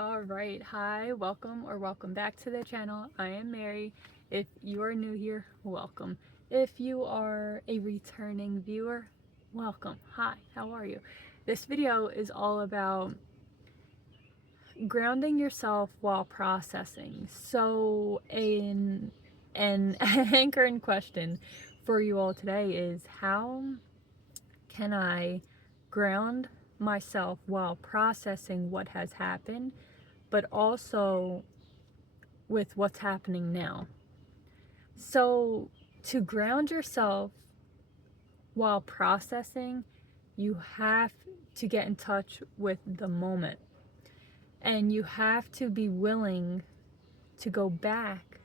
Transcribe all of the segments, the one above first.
All right, hi, welcome or welcome back to the channel. I am Mary. If you are new here, welcome. If you are a returning viewer, welcome. Hi, how are you? This video is all about grounding yourself while processing. So an anchoring question for you all today is, how can I ground myself while processing what has happened, but also with what's happening now? So, to ground yourself while processing, you have to get in touch with the moment. And you have to be willing to go back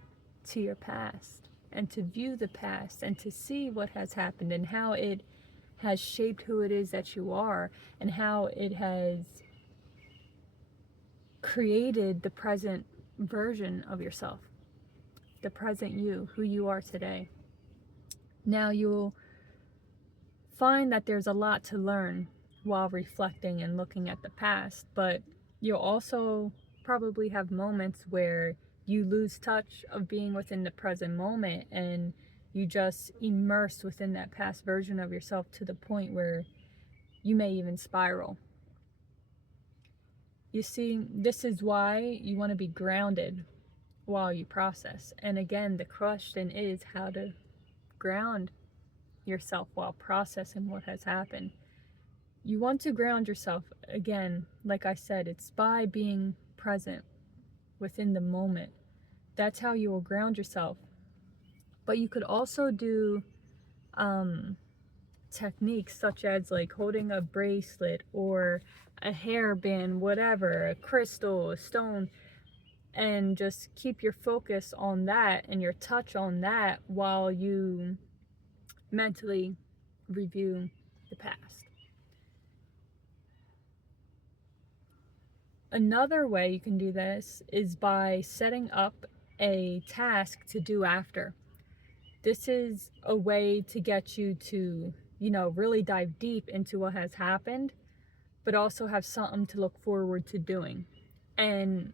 to your past and to view the past and to see what has happened and how it has shaped who it is that you are and how it has created the present version of yourself, the present you, who you are today. Now you'll find that there's a lot to learn while reflecting and looking at the past, but you'll also probably have moments where you lose touch of being within the present moment and you just immerse within that past version of yourself to the point where you may even spiral. You see, this is why you want to be grounded while you process. And again, the question is how to ground yourself while processing what has happened. You want to ground yourself, again, like I said, it's by being present within the moment. That's how you will ground yourself. But you could also do techniques such as like holding a bracelet or a hairband, whatever, a crystal, a stone, and just keep your focus on that and your touch on that while you mentally review the past. Another way you can do this is by setting up a task to do after. This is a way to get you to, really dive deep into what has happened, but also have something to look forward to doing. And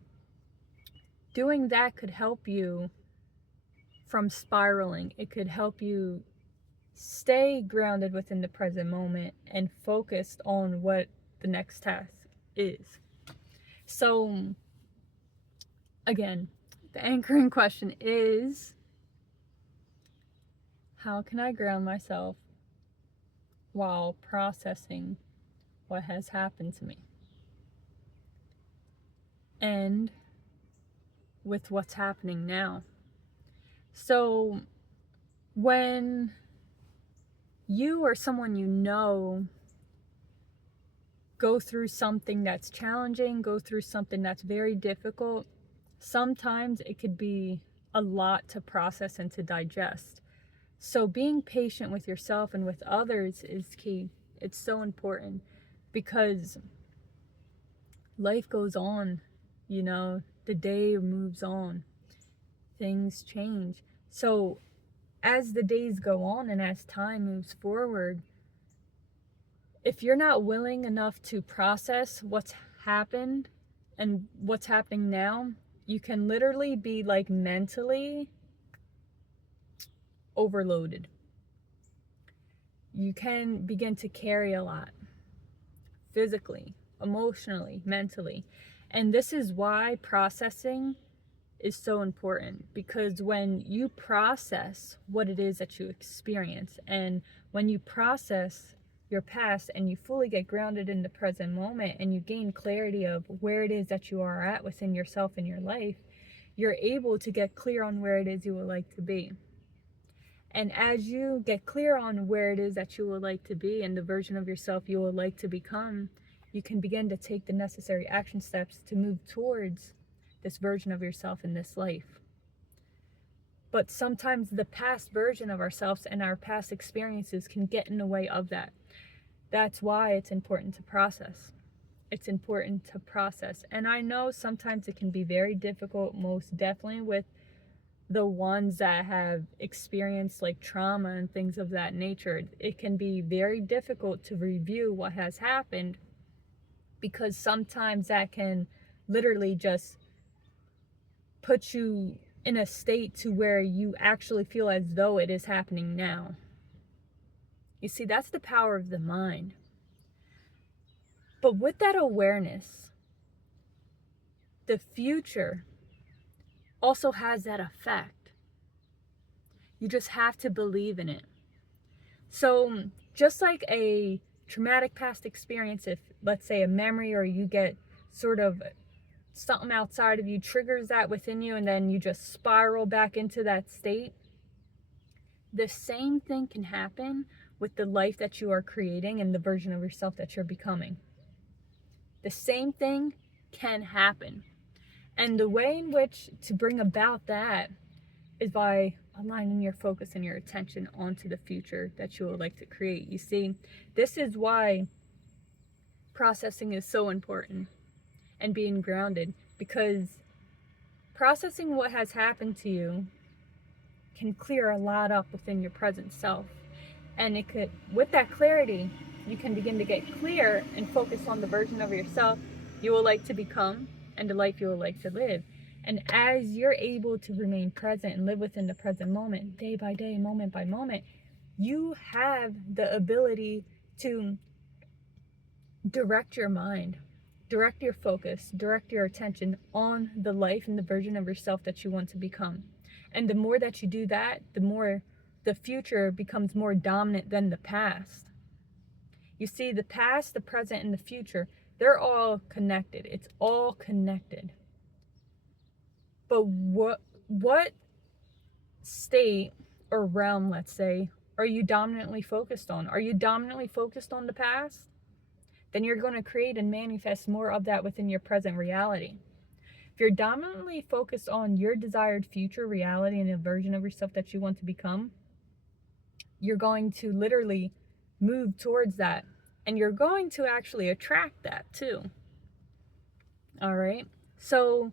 doing that could help you from spiraling. It could help you stay grounded within the present moment and focused on what the next task is. So, again, the anchoring question is, how can I ground myself while processing what has happened to me? And with what's happening now. So, when you or someone you know go through something that's challenging, go through something that's very difficult, sometimes it could be a lot to process and to digest. So being patient with yourself and with others is key. It's so important because life goes on, the day moves on, things change. So as the days go on and as time moves forward, if you're not willing enough to process what's happened and what's happening now, you can literally be like mentally overloaded. You can begin to carry a lot physically, emotionally, mentally. And this is why processing is so important, because when you process what it is that you experience and when you process your past and you fully get grounded in the present moment and you gain clarity of where it is that you are at within yourself and your life, you're able to get clear on where it is you would like to be. And as you get clear on where it is that you would like to be and the version of yourself you would like to become, you can begin to take the necessary action steps to move towards this version of yourself in this life. But sometimes the past version of ourselves and our past experiences can get in the way of that. That's why it's important to process. It's important to process. And I know sometimes it can be very difficult, most definitely with the ones that have experienced like trauma and things of that nature. It can be very difficult to review what has happened because sometimes that can literally just put you in a state to where you actually feel as though it is happening now. You see, that's the power of the mind. But with that awareness, the future also has that effect. You just have to believe in it. So just like a traumatic past experience, if let's say a memory, or you get sort of something outside of you triggers that within you, and then you just spiral back into that state, the same thing can happen with the life that you are creating and the version of yourself that you're becoming. The same thing can happen. And the way in which to bring about that is by aligning your focus and your attention onto the future that you would like to create. You see, this is why processing is so important, and being grounded, because processing what has happened to you can clear a lot up within your present self. And it could, with that clarity, you can begin to get clear and focus on the version of yourself you would like to become and the life you would like to live. And as you're able to remain present and live within the present moment, day by day, moment by moment, you have the ability to direct your mind, direct your focus, direct your attention on the life and the version of yourself that you want to become. And the more that you do that, the more the future becomes more dominant than the past. You see, the past, the present, and the future, they're all connected. It's all connected. But what state or realm, let's say, are you dominantly focused on? Are you dominantly focused on the past? Then you're going to create and manifest more of that within your present reality. If you're dominantly focused on your desired future reality and the version of yourself that you want to become, you're going to literally move towards that. And you're going to actually attract that too. All right. So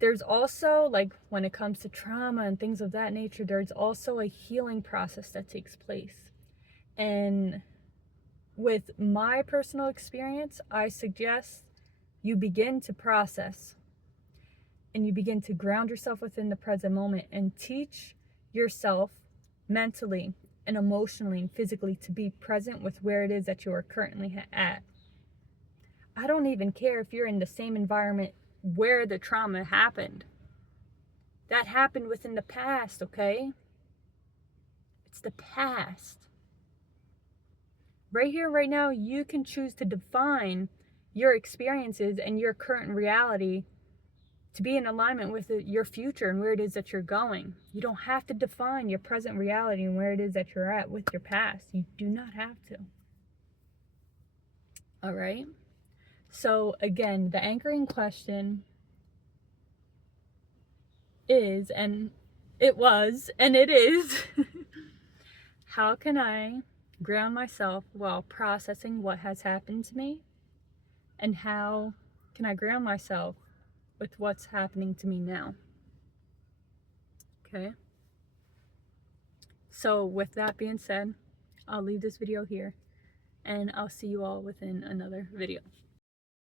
there's also, like, when it comes to trauma and things of that nature, there's also a healing process that takes place. And with my personal experience, I suggest you begin to process and you begin to ground yourself within the present moment and teach yourself mentally and emotionally and physically to be present with where it is that you are currently at. I don't even care if you're in the same environment where the trauma happened. That happened within the past, okay? It's the past. Right here, right now, you can choose to define your experiences and your current reality to be in alignment with your future and where it is that you're going. You don't have to define your present reality and where it is that you're at with your past. You do not have to. All right? So again, the anchoring question is, and it was, and it is, how can I ground myself while processing what has happened to me? And how can I ground myself with what's happening to me now? Okay. So with that being said, I'll leave this video here, and I'll see you all within another video.